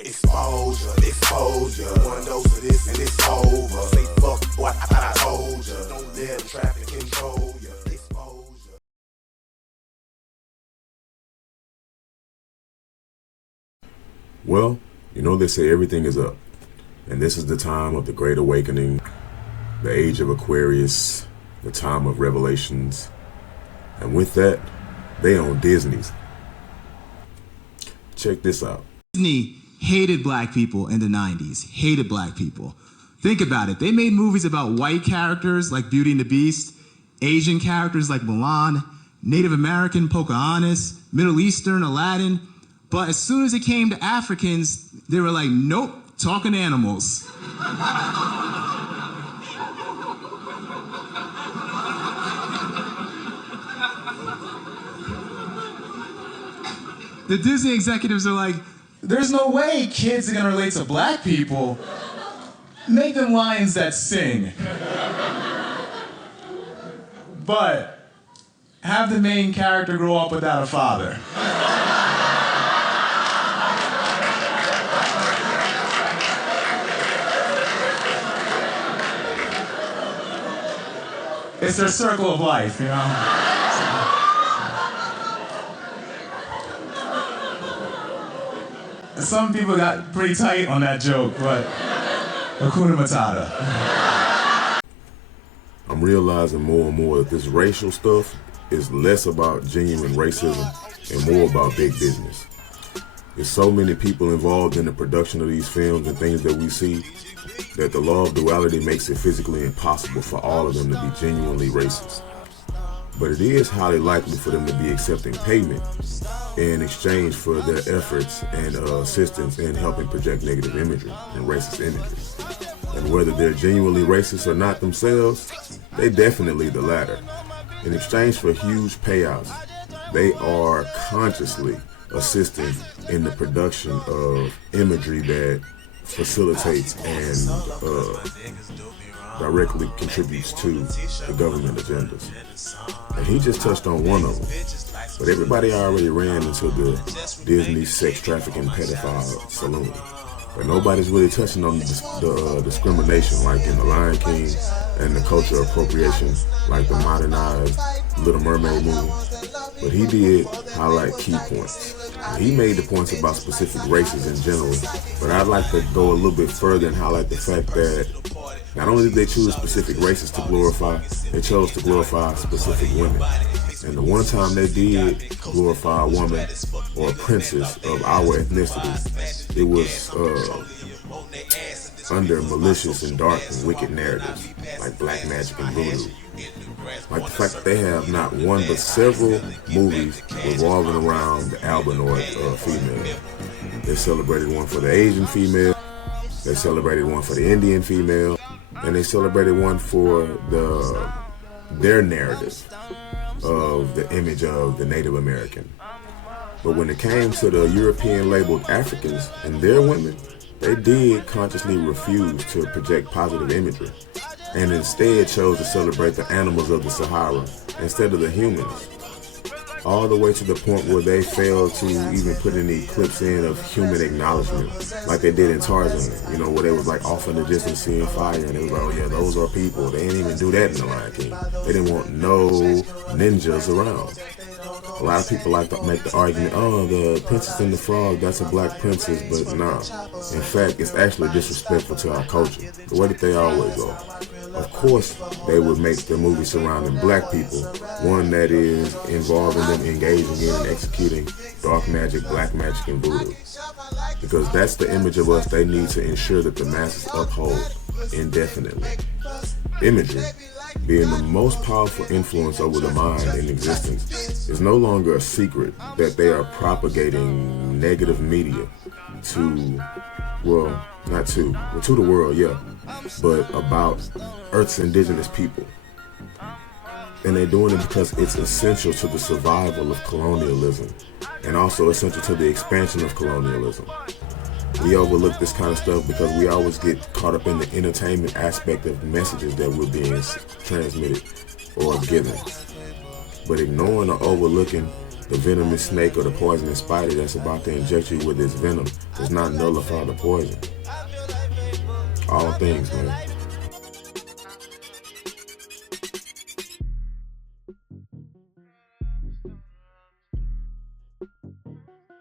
Exposure, exposure. One dose of this and it's over. Say fuck, boy, I thought I told ya. Don't let them traffic control ya. Exposure. Well, you know they say everything is up. And this is the time of the Great Awakening, the age of Aquarius, the time of revelations. And with that, they own Disney's. Check this out. Disney hated black people in the 90s, hated black people. Think about it. They made movies about white characters like Beauty and the Beast, Asian characters like Mulan, Native American Pocahontas, Middle Eastern Aladdin. But as soon as it came to Africans, they were like, nope, talking animals. The Disney executives are like, there's no way kids are gonna relate to black people. Make them lions that sing. But have the main character grow up without a father. It's their circle of life, you know? Some people got pretty tight on that joke, but Hakuna Matata. I'm realizing more and more that this racial stuff is less about genuine racism and more about big business. There's so many people involved in the production of these films and things that we see that the law of duality makes it physically impossible for all of them to be genuinely racist. But it is highly likely for them to be accepting payment in exchange for their efforts and assistance in helping project negative imagery and racist imagery. And whether they're genuinely racist or not themselves, they definitely the latter. In exchange for huge payouts, they are consciously assisting in the production of imagery that facilitates and directly contributes to the government agendas. And he just touched on one of them. But everybody already ran into the Disney sex trafficking pedophile saloon. But nobody's really touching on the discrimination like in The Lion King and the cultural appropriation like the modernized Little Mermaid movie. But he did highlight key points. He made the points about specific races in general, but I'd like to go a little bit further and highlight the fact that not only did they choose specific races to glorify, they chose to glorify specific women. And the one time they did glorify a woman or a princess of our ethnicity, it was under malicious and dark and wicked narratives, like black magic and voodoo. Like the fact that they have not one but several movies revolving around the albinoid female. They celebrated one for the Asian female, they celebrated one for the Indian female, and they celebrated one for their narrative of the image of the Native American. But when it came to the European labeled Africans and their women, they did consciously refuse to project positive imagery and instead chose to celebrate the animals of the Sahara instead of the humans. All the way to the point where they failed to even put any clips in of human acknowledgement, like they did in Tarzan, you know, where they was like off in the distance seeing fire, and they was like, oh yeah, those are people. They didn't even do that in The Lion King. They didn't want no ninjas around. A lot of people like to make the argument, oh, the Princess and the Frog, that's a black princess, but nah. In fact, it's actually disrespectful to our culture, the way that they always are. Of course, they would make the movie surrounding black people one that is involving them engaging in and executing dark magic, black magic, and voodoo. Because that's the image of us they need to ensure that the masses uphold indefinitely. Imagery, being the most powerful influence over the mind in existence, is no longer a secret that they are propagating negative media to, well, not to, well, to the world, yeah, but about Earth's indigenous people. And they're doing it because it's essential to the survival of colonialism and also essential to the expansion of colonialism. We overlook this kind of stuff because we always get caught up in the entertainment aspect of messages that we're being transmitted or given. But ignoring or overlooking the venomous snake or the poisonous spider that's about to inject you with its venom does not nullify the poison. All things, man.